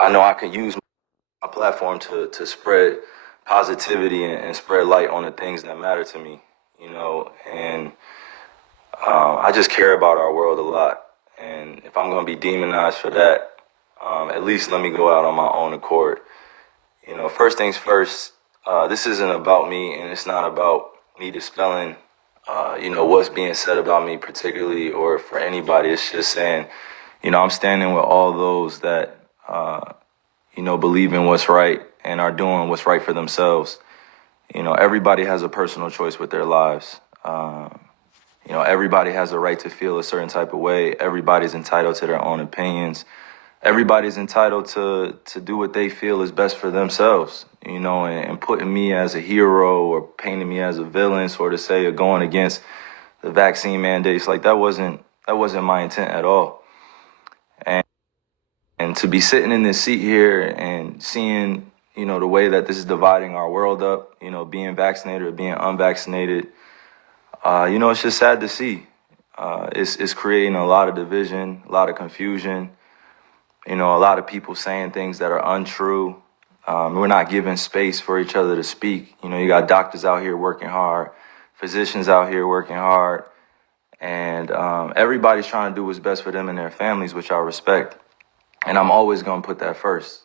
I know I can use my platform to spread positivity and spread light on the things that matter to me, and I just care about our world a lot. And if I'm going to be demonized for that, at least let me go out on my own accord. First things first, this isn't about me, and it's not about me dispelling, what's being said about me particularly or for anybody. It's just saying, I'm standing with all those that, believe in what's right and are doing what's right for themselves. Everybody has a personal choice with their lives. Everybody has a right to feel a certain type of way. Everybody's entitled to their own opinions. Everybody's entitled to do what they feel is best for themselves, and putting me as a hero or painting me as a villain, sort of say, or going against the vaccine mandates, like that wasn't my intent at all. And to be sitting in this seat here and seeing, the way that this is dividing our world up, being vaccinated or being unvaccinated, it's just sad to see. It's creating a lot of division, a lot of confusion. A lot of people saying things that are untrue. We're not giving space for each other to speak. You got doctors out here working hard, physicians out here working hard, and everybody's trying to do what's best for them and their families, which I respect. And I'm always going to put that first.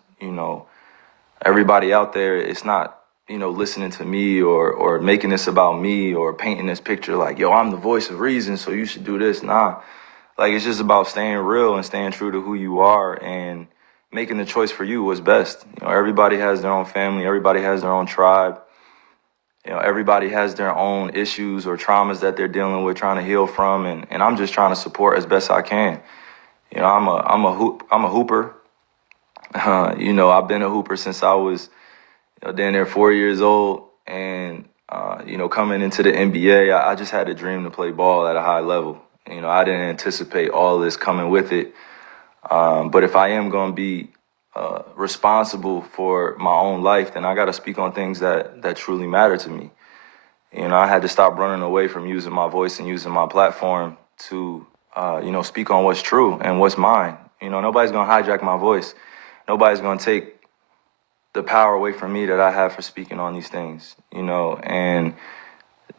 Everybody out there, it's not, listening to me or making this about me or painting this picture like, yo, I'm the voice of reason, so you should do this. Nah. Like, it's just about staying real and staying true to who you are and making the choice for you what's best. Everybody has their own family. Everybody has their own tribe. Everybody has their own issues or traumas that they're dealing with, trying to heal from. And I'm just trying to support as best I can. I'm a hooper. I've been a hooper since I was, down there 4 years old. And, coming into the NBA, I just had a dream to play ball at a high level. I didn't anticipate all this coming with it. But if I am going to be responsible for my own life, then I got to speak on things that truly matter to me. I had to stop running away from using my voice and using my platform to, speak on what's true and what's mine. Nobody's going to hijack my voice. Nobody's going to take the power away from me that I have for speaking on these things, and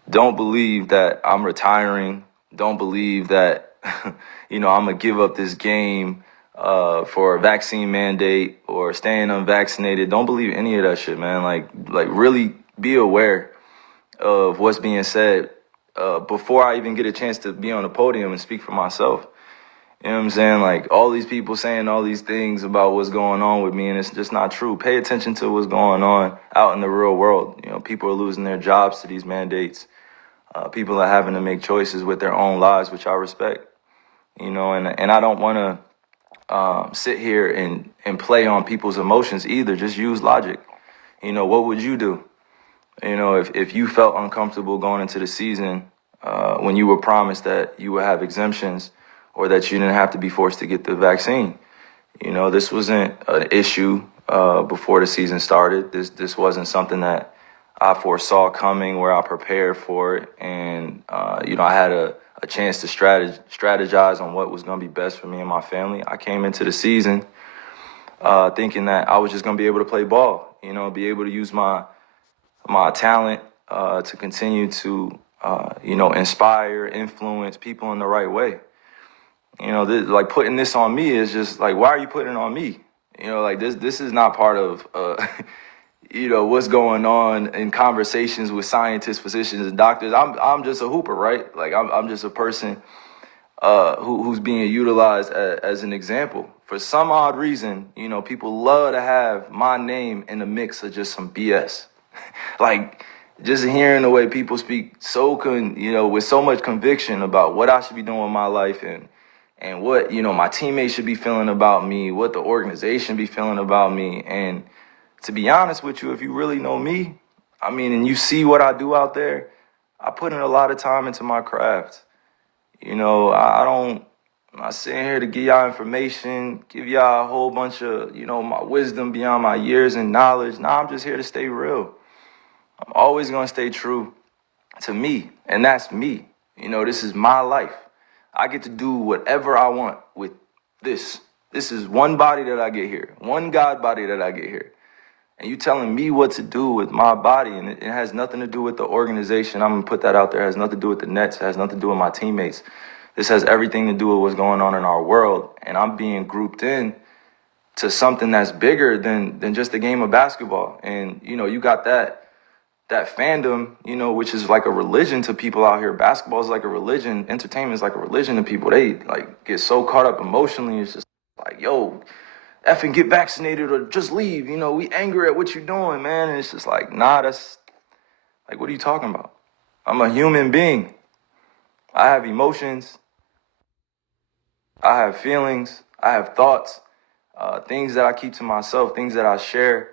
don't believe that I'm retiring. Don't believe that, I'm going to give up this game for a vaccine mandate or staying unvaccinated. Don't believe any of that shit, man. Like really be aware of what's being said before I even get a chance to be on the podium and speak for myself. You know what I'm saying? Like, all these people saying all these things about what's going on with me, and it's just not true. Pay attention to what's going on out in the real world. People are losing their jobs to these mandates. People are having to make choices with their own lives, which I respect. And I don't want to sit here and play on people's emotions either. Just use logic. What would you do? If you felt uncomfortable going into the season when you were promised that you would have exemptions or that you didn't have to be forced to get the vaccine. This wasn't an issue before the season started. This wasn't something that I foresaw coming, where I prepared for it. And, I had a chance to strategize on what was going to be best for me and my family. I came into the season thinking that I was just going to be able to play ball, be able to use my talent to continue to, inspire, influence people in the right way. Like, putting this on me is just like, why are you putting it on me? This is not part of, what's going on in conversations with scientists, physicians, and doctors. I'm just a hooper, right? Like, I'm just a person who's being utilized as an example. For some odd reason, people love to have my name in the mix of just some BS. Like, just hearing the way people speak with so much conviction about what I should be doing with my life and what, my teammates should be feeling about me, what the organization be feeling about me. And to be honest with you, if you really know me, and you see what I do out there, I put in a lot of time into my craft. I'm not sitting here to give y'all information, give y'all a whole bunch of, my wisdom beyond my years and knowledge. Nah, I'm just here to stay real. I'm always going to stay true to me, and that's me. This is my life. I get to do whatever I want with this This is one body that I get here, one God body that I get here. And you telling me what to do with my body, and it has nothing to do with the organization. I'm gonna put that out there. It has nothing to do with the Nets. It has nothing to do with my teammates. This has everything to do with what's going on in our world. And I'm being grouped in to something that's bigger than just a game of basketball. And you got that fandom, which is like a religion to people out here. Basketball is like a religion. Entertainment is like a religion to people. They like get so caught up emotionally. It's just like, yo, effing get vaccinated or just leave. We angry at what you're doing, man. And it's just like, nah, that's like, what are you talking about? I'm a human being. I have emotions. I have feelings. I have thoughts, things that I keep to myself, things that I share.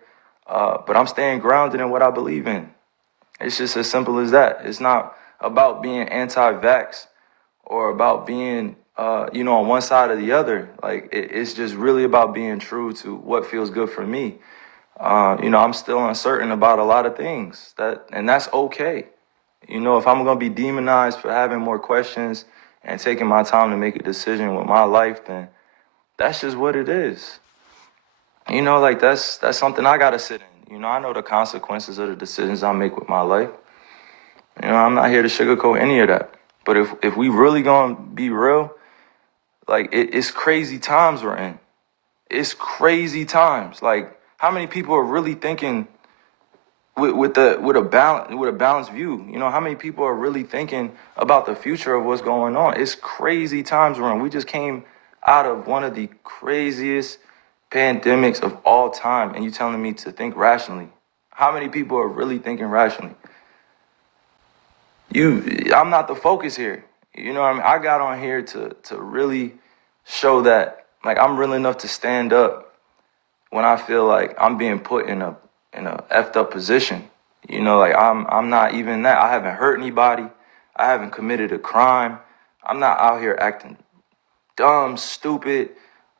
But I'm staying grounded in what I believe in. It's just as simple as that. It's not about being anti-vax or about being, on one side or the other. Like, it's just really about being true to what feels good for me. I'm still uncertain about a lot of things, and that's okay. If I'm going to be demonized for having more questions and taking my time to make a decision with my life, then that's just what it is. Like that's something I got to sit in. I know the consequences of the decisions I make with my life. I'm not here to sugarcoat any of that. But if we really gonna be real, like it's crazy times we're in. It's crazy times. Like, how many people are really thinking with a balanced view? How many people are really thinking about the future of what's going on? It's crazy times we're in. We just came out of one of the craziest pandemics of all time, and you telling me to think rationally. How many people are really thinking rationally? I'm not the focus here. What I mean? I got on here to really show that, like, I'm real enough to stand up when I feel like I'm being put in a effed up position. Like, I'm not even that. I haven't hurt anybody. I haven't committed a crime. I'm not out here acting dumb, stupid.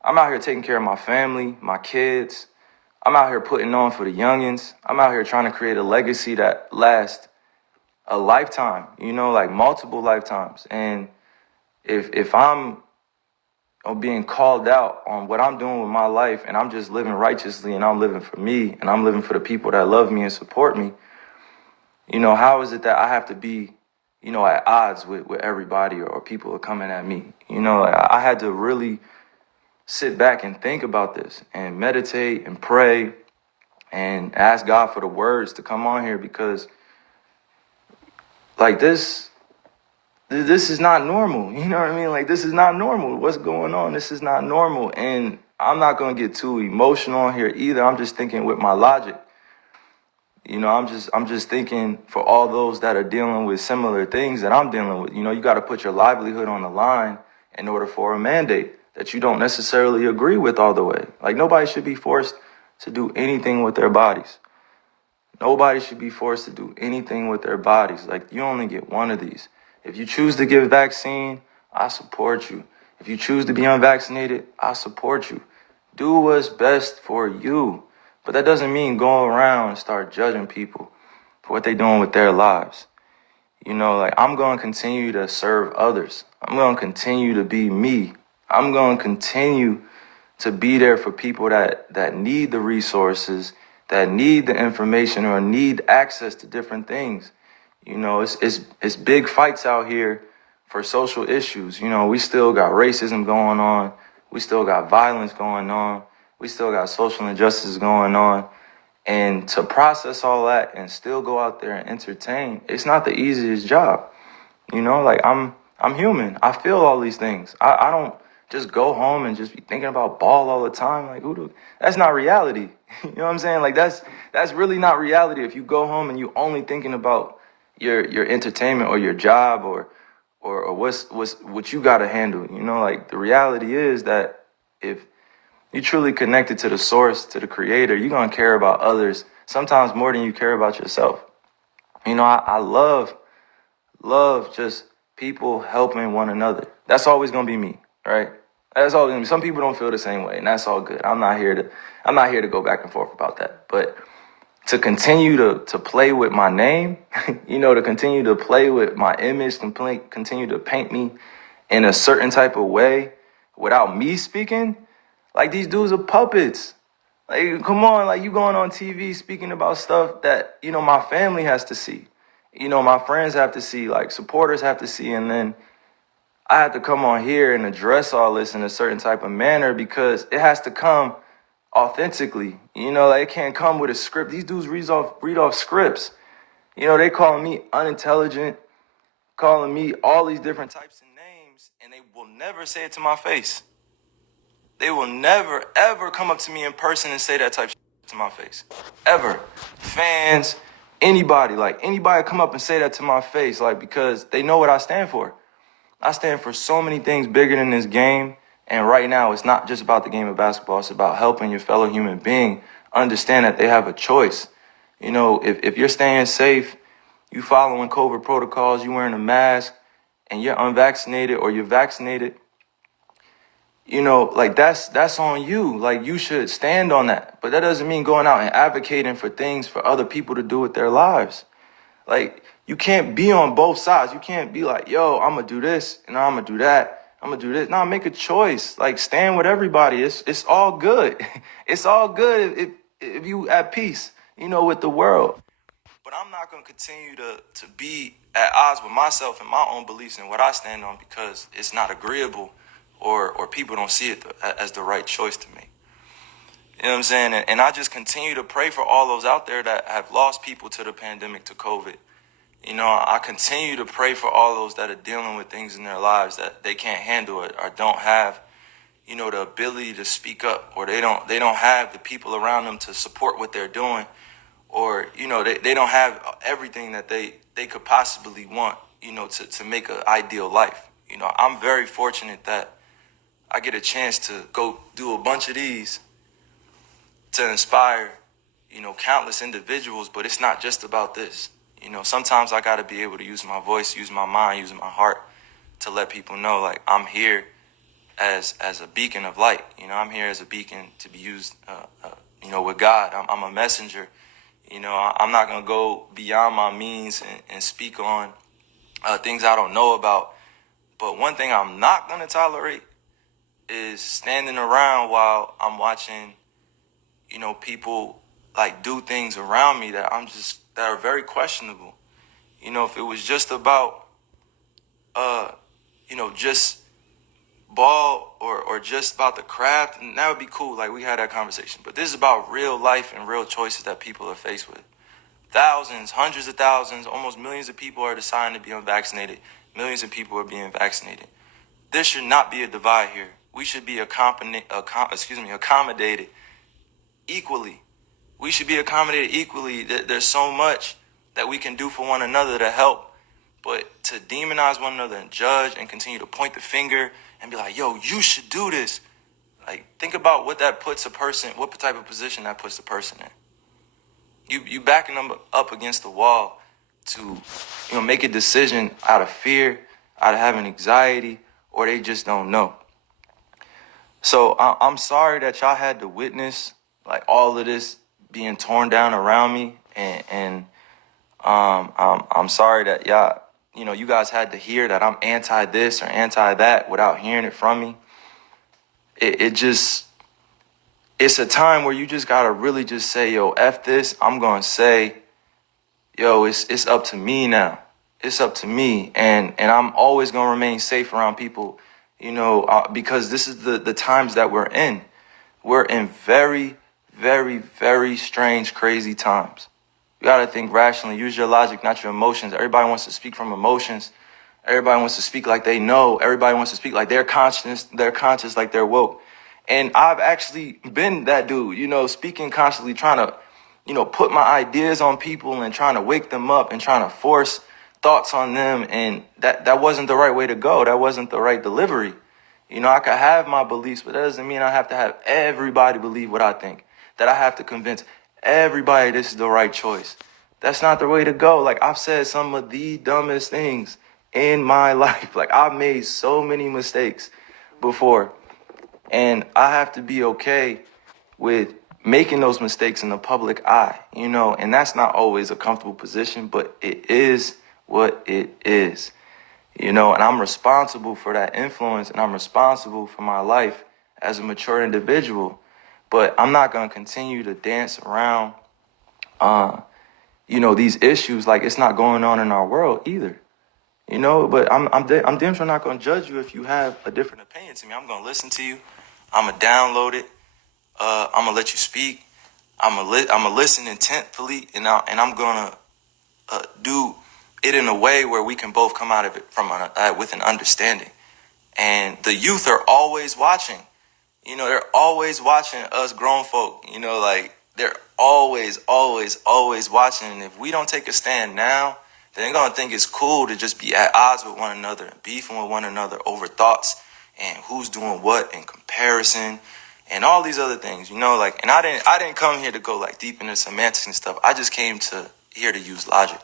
I'm out here taking care of my family, my kids. I'm out here putting on for the youngins. I'm out here trying to create a legacy that lasts a lifetime, like multiple lifetimes. And if I'm being called out on what I'm doing with my life, and I'm just living righteously, and I'm living for me, and I'm living for the people that love me and support me, how is it that I have to be, at odds with everybody, or people are coming at me? I had to really sit back and think about this and meditate and pray and ask God for the words to come on here, because like this is not normal. You know what I mean? Like, this is not normal. What's going on? This is not normal. And I'm not going to get too emotional on here either. I'm just thinking with my logic. I'm just thinking for all those that are dealing with similar things that I'm dealing with. You got to put your livelihood on the line in order for a mandate that you don't necessarily agree with all the way. Like, nobody should be forced to do anything with their bodies. Nobody should be forced to do anything with their bodies. Like, you only get one of these. If you choose to get vaccine, I support you. If you choose to be unvaccinated, I support you. Do what's best for you. But that doesn't mean go around and start judging people for what they're doing with their lives. Like, I'm going to continue to serve others. I'm going to continue to be me. I'm going to continue to be there for people that need the resources, that need the information, or need access to different things. It's big fights out here for social issues. We still got racism going on. We still got violence going on. We still got social injustices going on. And to process all that and still go out there and entertain, it's not the easiest job. Like, I'm human. I feel all these things. I don't just go home and just be thinking about ball all the time. Like, that's not reality. You know what I'm saying? Like, that's really not reality. If you go home and you only thinking about your entertainment or your job or what you got to handle. Like, the reality is that if you truly connected to the source, to the creator, you're going to care about others sometimes more than you care about yourself. I love just people helping one another. That's always going to be me, right? That's always going to be. Some people don't feel the same way, and that's all good. I'm not here to go back and forth about that. But to continue to play with my name, to continue to play with my image, continue to paint me in a certain type of way without me speaking, Like, these dudes are puppets. Like, come on, like, you going on TV speaking about stuff that, my family has to see. My friends have to see, like, supporters have to see, and then I have to come on here and address all this in a certain type of manner because it has to come authentically. Like, it can't come with a script. These dudes read off scripts. They calling me unintelligent, calling me all these different types of names, and they will never say it to my face. They will never, ever come up to me in person and say that type of shit to my face. Ever. Fans, anybody, like, anybody come up and say that to my face, like, because they know what I stand for. I stand for so many things bigger than this game. And right now, it's not just about the game of basketball. It's about helping your fellow human being understand that they have a choice. If you're staying safe, you following COVID protocols, you wearing a mask, and you're unvaccinated or you're vaccinated, like, that's on you. Like, you should stand on that. But that doesn't mean going out and advocating for things for other people to do with their lives. Like, you can't be on both sides. You can't be like, yo, I'm going to do this and I'm going to do that. I'm going to do this. No, make a choice. Like, stand with everybody. It's all good. It's all good if you at peace, with the world. But I'm not going to continue to be at odds with myself and my own beliefs and what I stand on because it's not agreeable or people don't see it as the right choice to make. You know what I'm saying? And I just continue to pray for all those out there that have lost people to the pandemic, to COVID. I continue to pray for all those that are dealing with things in their lives that they can't handle it or don't have, the ability to speak up, or they don't have the people around them to support what they're doing, or, they don't have everything that they could possibly want, to make an ideal life. I'm very fortunate that I get a chance to go do a bunch of these to inspire, countless individuals, but it's not just about this. Sometimes I got to be able to use my voice, use my mind, use my heart to let people know, like, I'm here as a beacon of light. I'm here as a beacon to be used, with God. I'm a messenger. I'm not going to go beyond my means and speak on things I don't know about. But one thing I'm not going to tolerate is standing around while I'm watching, people like do things around me that are very questionable. If it was just about, just ball or just about the craft, and that would be cool. Like, we had that conversation. But this is about real life and real choices that people are faced with. Thousands, hundreds of thousands, almost millions of people are deciding to be unvaccinated. Millions of people are being vaccinated. There should not be a divide here. We should be accommodated equally. We should be accommodated equally. There's so much that we can do for one another to help. But to demonize one another and judge and continue to point the finger and be like, yo, you should do this. Like, think about what that puts a person, what type of position that puts the person in. You backing them up against the wall to, make a decision out of fear, out of having anxiety, or they just don't know. So I'm sorry that y'all had to witness, like, all of this being torn down around me, and I'm sorry that y'all, you guys had to hear that I'm anti this or anti that without hearing it from me. It's a time where you just gotta really just say, yo, F this. I'm gonna say, yo, it's up to me now. It's up to me, and I'm always gonna remain safe around people, because this is the times that we're in. We're in very, very, very strange, crazy times. You gotta think rationally. Use your logic, not your emotions. Everybody wants to speak from emotions. Everybody wants to speak like they know. Everybody wants to speak like they're conscious. They're conscious, like they're woke. And I've actually been that dude, speaking constantly, trying to, put my ideas on people and trying to wake them up and trying to force thoughts on them. And that wasn't the right way to go. That wasn't the right delivery. I could have my beliefs, but that doesn't mean I have to have everybody believe what I think. That I have to convince everybody this is the right choice. That's not the way to go. Like, I've said some of the dumbest things in my life. Like, I've made so many mistakes before. And I have to be okay with making those mistakes in the public eye, and that's not always a comfortable position, but it is what it is, and I'm responsible for that influence, and I'm responsible for my life as a mature individual. But I'm not going to continue to dance around, these issues like it's not going on in our world either. But I'm damn sure not going to judge you if you have a different opinion to me. I'm going to listen to you. I'm going to download it. I'm going to let you speak. I'm gonna listen intentfully, and I'm gonna do it in a way where we can both come out of it with an understanding. And the youth are always watching. They're always watching us grown folk. Like they're always, always, always watching. And if we don't take a stand now, then they're gonna think it's cool to just be at odds with one another and beefing with one another over thoughts and who's doing what in comparison and all these other things. And I didn't come here to go like deep into semantics and stuff. I just came here to use logic.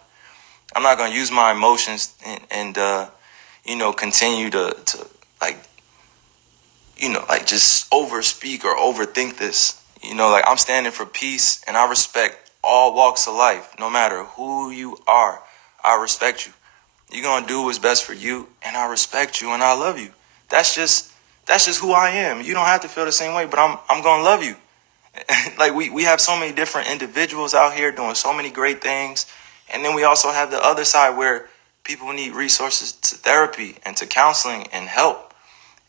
I'm not gonna use my emotions and continue to like just overspeak or overthink this. I'm standing for peace, and I respect all walks of life, no matter who you are. I respect you. You're gonna do what's best for you, and I respect you and I love you. That's just who I am. You don't have to feel the same way, but I'm gonna love you. Like we have so many different individuals out here doing so many great things, and then we also have the other side where people need resources to therapy and to counseling and help.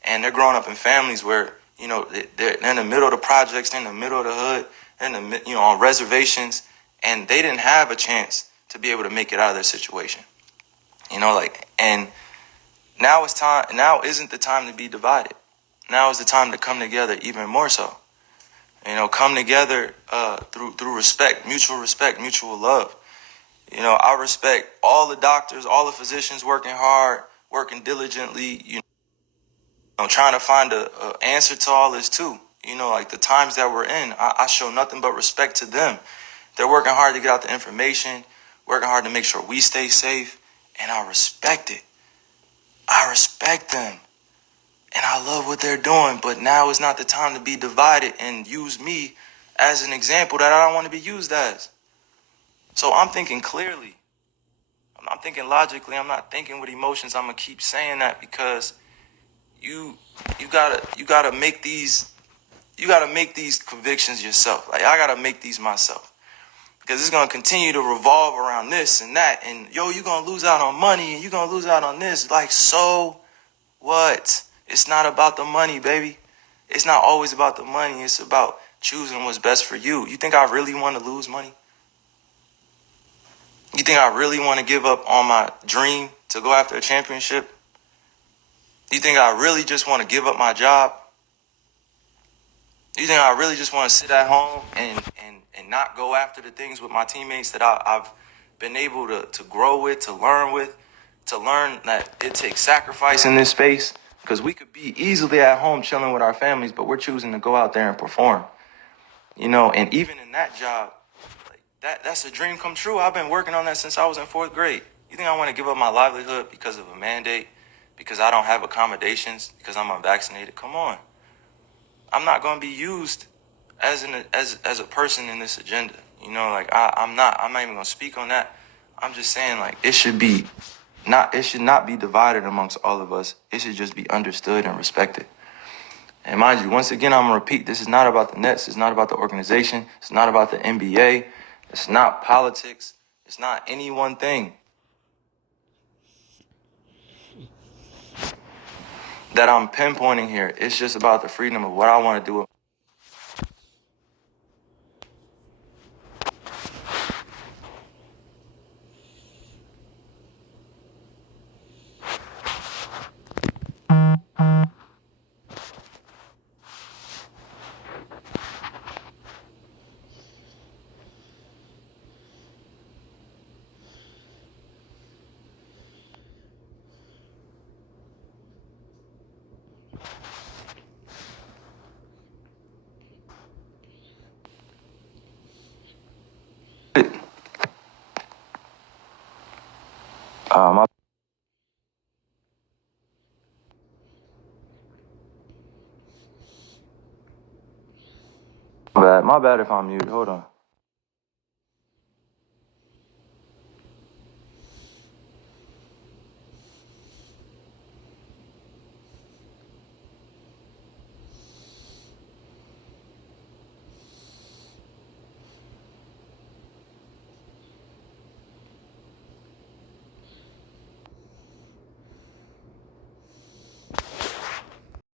And they're growing up in families where, they're in the middle of the projects, they're in the middle of the hood, they're on reservations, and they didn't have a chance to be able to make it out of their situation. And now isn't the time to be divided. Now is the time to come together even more so. Come together through respect, mutual love. I respect all the doctors, all the physicians working hard, working diligently, trying to find a answer to all this too. Like the times that we're in, I show nothing but respect to them. They're working hard to get out the information, working hard to make sure we stay safe, and I respect it. I respect them, and I love what they're doing, but now is not the time to be divided and use me as an example that I don't want to be used as. So I'm thinking clearly. I'm thinking logically. I'm not thinking with emotions. I'm gonna keep saying that because you gotta make these convictions yourself. Like I gotta make these myself, because it's gonna continue to revolve around this and that, and you're gonna lose out on money and you're gonna lose out on this. Like, so what? It's not about the money, baby. It's not always about the money. It's about choosing what's best for you. You think I really want to lose money? You think I really want to give up on my dream to go after a championship? You think I really just want to give up my job? You think I really just want to sit at home and not go after the things with my teammates that I've been able to grow with, to learn that it takes sacrifice in this space? Because we could be easily at home chilling with our families, but we're choosing to go out there and perform. And even in that job, like that's a dream come true. I've been working on that since I was in 4th grade. You think I want to give up my livelihood because of a mandate? Because I don't have accommodations? Because I'm unvaccinated? Come on. I'm not going to be used as a person in this agenda. I'm not even going to speak on that. I'm just saying, like, it should not be divided amongst all of us. It should just be understood and respected. And mind you, once again, I'm going to repeat, this is not about the Nets. It's not about the organization. It's not about the NBA. It's not politics. It's not any one thing that I'm pinpointing here. It's just about the freedom of what I want to do. My bad. My bad if I'm muted. Hold on.